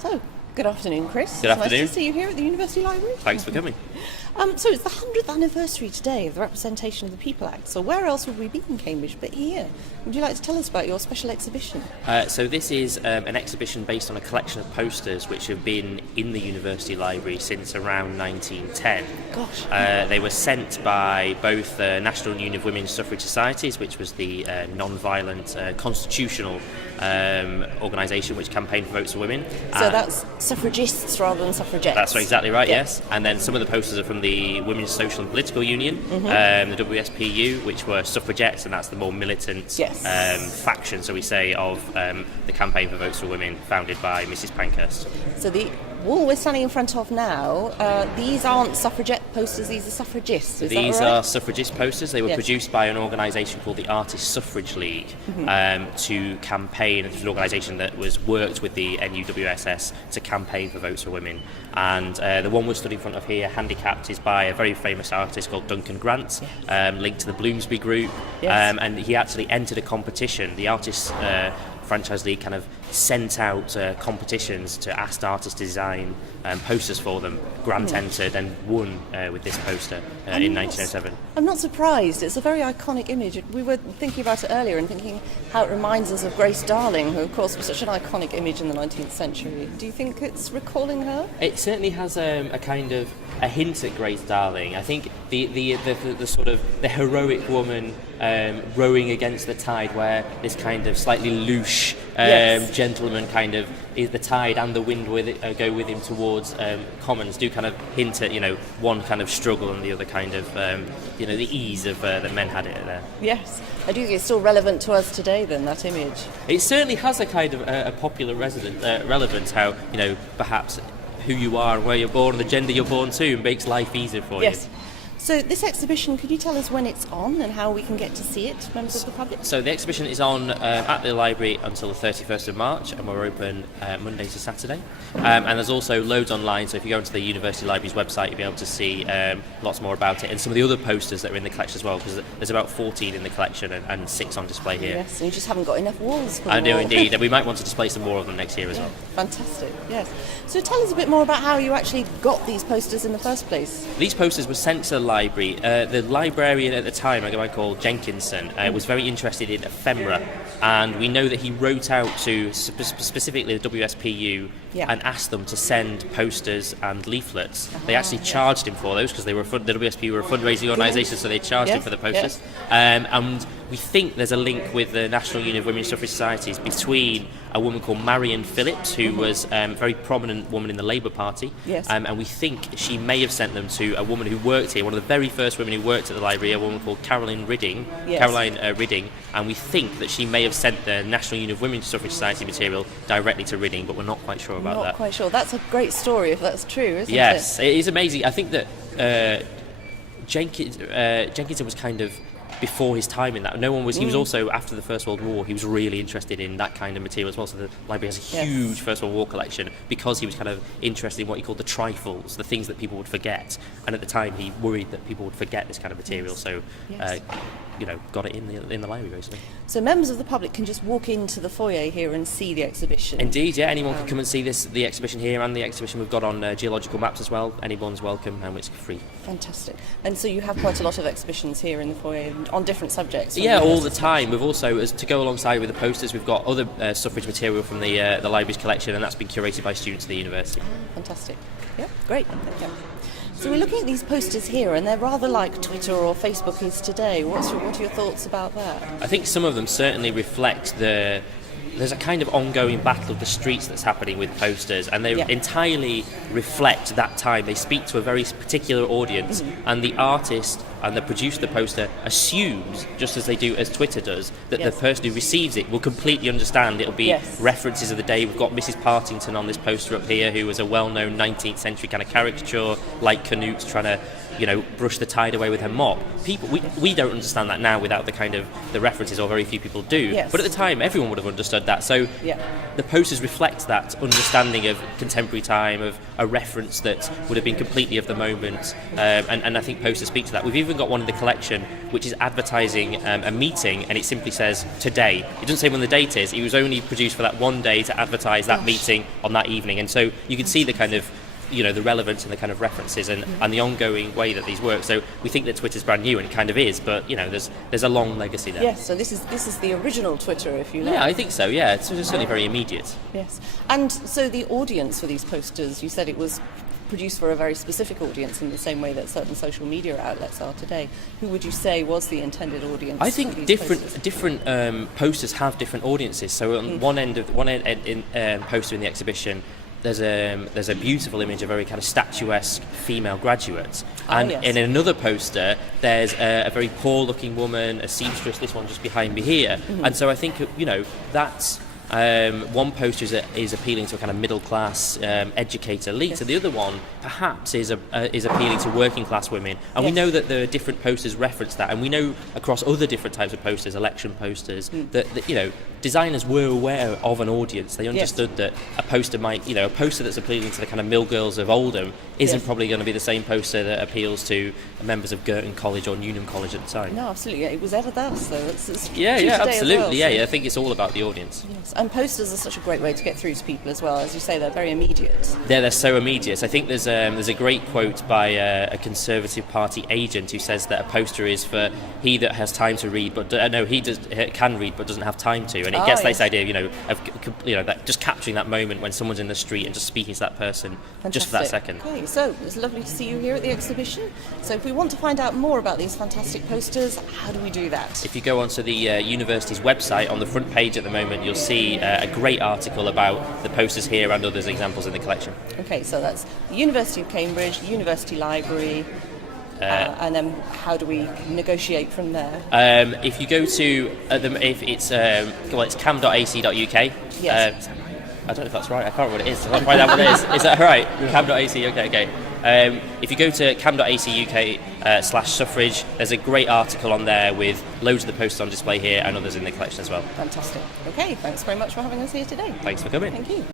So, good afternoon, Chris. Good afternoon. Nice to see you here at the University Library. Thanks for coming. So it's the 100th anniversary today of the Representation of the People Act. So where else would we be in Cambridge but here? Would you like to tell us about your special exhibition? So this is an exhibition based on a collection of posters which have been in the University Library since around 1910. Gosh. They were sent by both the National Union of Women's Suffrage Societies, which was the non-violent constitutional organisation which campaigned for votes for women. So that's suffragists rather than suffragettes. That's exactly right, yes. And then some of the posters are from the Women's Social and Political Union, the WSPU, which were suffragettes, and that's the more militant faction, so we say, of the Campaign for Votes for Women, founded by Mrs. Pankhurst. So the wall we're standing in front of now, these aren't suffragette posters, these are suffragists, is These that right? are suffragist posters. They were produced by an organisation called the Artists Suffrage League to campaign. It was an organisation that worked with the NUWSS to campaign for votes for women. And the one we're stood in front of here, Handicapped, is by a very famous artist called Duncan Grant, linked to the Bloomsbury Group. And he actually entered a competition. The Artists Franchise League kind of sent out competitions to ask artists to design posters for them. Grant entered and won with this poster in 1907. I'm not surprised. It's a very iconic image. We were thinking about it earlier and thinking how it reminds us of Grace Darling, who of course was such an iconic image in the 19th century. Do you think it's recalling her? It certainly has a kind of a hint at Grace Darling. I think the sort of the heroic woman rowing against the tide, where this kind of slightly louche gentleman kind of is the tide and the wind with it, go with him towards commons, do kind of hint at one kind of struggle and the other kind of the ease of that men had it there. Yes, I do think it's still relevant to us today then, that image. It certainly has a kind of a popular relevance, how perhaps who you are and where you're born and the gender you're born to makes life easier for you. So this exhibition, could you tell us when it's on and how we can get to see it, members of the public? So the exhibition is on at the library until the 31st of March, and we're open Monday to Saturday. And there's also loads online, so if you go onto the University Library's website, you'll be able to see lots more about it, and some of the other posters that are in the collection as well, because there's about 14 in the collection and 6 on display here. Yes, and you just haven't got enough walls for them. I do indeed, and we might want to display some more of them next year as well. Fantastic, yes. So tell us a bit more about how you actually got these posters in the first place. These posters were sent to the library. The librarian at the time, a guy called Jenkinson, was very interested in ephemera, and we know that he wrote out to specifically the WSPU and asked them to send posters and leaflets. They actually charged him for those because the WSPU were a fundraising organisation, so they charged him for the posters. And we think there's a link with the National Union of Women's Suffrage Societies between a woman called Marion Phillips, who was a very prominent woman in the Labour Party, and we think she may have sent them to a woman who worked here, one of the very first women who worked at the library, a woman called Caroline Ridding, and we think that she may have sent the National Union of Women's Suffrage Society material directly to Ridding, but we're not quite sure about that. Not quite sure. That's a great story if that's true, isn't it? Yes, it is amazing. I think that Jenkinson was kind of before his time in that. No one was. He was also, after the First World War, he was really interested in that kind of material as well. So the library has a huge First World War collection because he was kind of interested in what he called the trifles, the things that people would forget. And at the time, he worried that people would forget this kind of material. So, got it in the library basically. So members of the public can just walk into the foyer here and see the exhibition. Indeed, yeah. Anyone can come and see the exhibition here, and the exhibition we've got on geological maps as well. Anyone's welcome, and it's free. Fantastic. And so you have quite a lot of exhibitions here in the foyer on different subjects. Yeah, all the time. We've also, as to go alongside with the posters, we've got other suffrage material from the library's collection, and that's been curated by students at the university. Fantastic. Yeah, great. Thank you. So we're looking at these posters here, and they're rather like Twitter or Facebook is today. What are your thoughts about that? I think some of them certainly reflect there's a kind of ongoing battle of the streets that's happening with posters, and they entirely reflect that time. They speak to a very particular audience, and the artist and the producer of the poster assumes, just as Twitter does, that the person who receives it will completely understand. It'll be references of the day. We've got Mrs. Partington on this poster up here, who was a well-known 19th century kind of caricature, like Canute, trying to brush the tide away with her mop. People, we don't understand that now without the kind of the references, or very few people do. But at the time, everyone would have understood that. So the posters reflect that understanding of contemporary time, of a reference that would have been completely of the moment. And I think posters speak to that. We've even even got one in the collection which is advertising a meeting, and it simply says today. It doesn't say when the date is. It was only produced for that one day to advertise that meeting on that evening, and so you can see the kind of the relevance and the kind of references and the ongoing way that these work. So we think that Twitter's brand new, and it kind of is, but there's a long legacy there. Yes, so this is the original Twitter, if you like. Yeah, I think so. Yeah, it's certainly very immediate. Yes, and so the audience for these posters, you said it was produced for a very specific audience in the same way that certain social media outlets are today. Who would you say was the intended audience? I think different posters have different audiences. So on one end poster in the exhibition, there's a beautiful image of a very kind of statuesque female graduate, and in another poster there's a very poor-looking woman, a seamstress. This one just behind me here, and so I think that's. One poster is appealing to a kind of middle-class educator elite, and the other one perhaps is appealing to working-class women. And we know that there are different posters reference that, and we know across other different types of posters, election posters, that designers were aware of an audience. They understood that a poster a poster that's appealing to the kind of mill girls of Oldham isn't probably going to be the same poster that appeals to members of Girton College or Newnham College at the time. No, absolutely. It was ever thus, so it's absolutely. Well, I think it's all about the audience. Yes. And posters are such a great way to get through to people as well. As you say, they're very immediate. They're so immediate. I think there's a great quote by a Conservative Party agent who says that a poster is for he that has time to read, but can read but doesn't have time to. And it gets this idea, of that just capturing that moment when someone's in the street and just speaking to that person. Fantastic. Just for that second. Okay, so it's lovely to see you here at the exhibition. So if we want to find out more about these fantastic posters, how do we do that? If you go onto the university's website, on the front page at the moment, you'll see a great article about the posters here and others examples in the collection. Okay, so that's the University of Cambridge, University Library, and then how do we negotiate from there? If you go to it's cam.ac.uk. Yes. I don't know if that's right. I can't remember what it is. I'll find out what it is. Is that right? Cam.ac. Okay. If you go to cam.ac.uk/suffrage, there's a great article on there with loads of the posters on display here and others in the collection as well. Fantastic. Okay, thanks very much for having us here today. Thanks for coming. Thank you.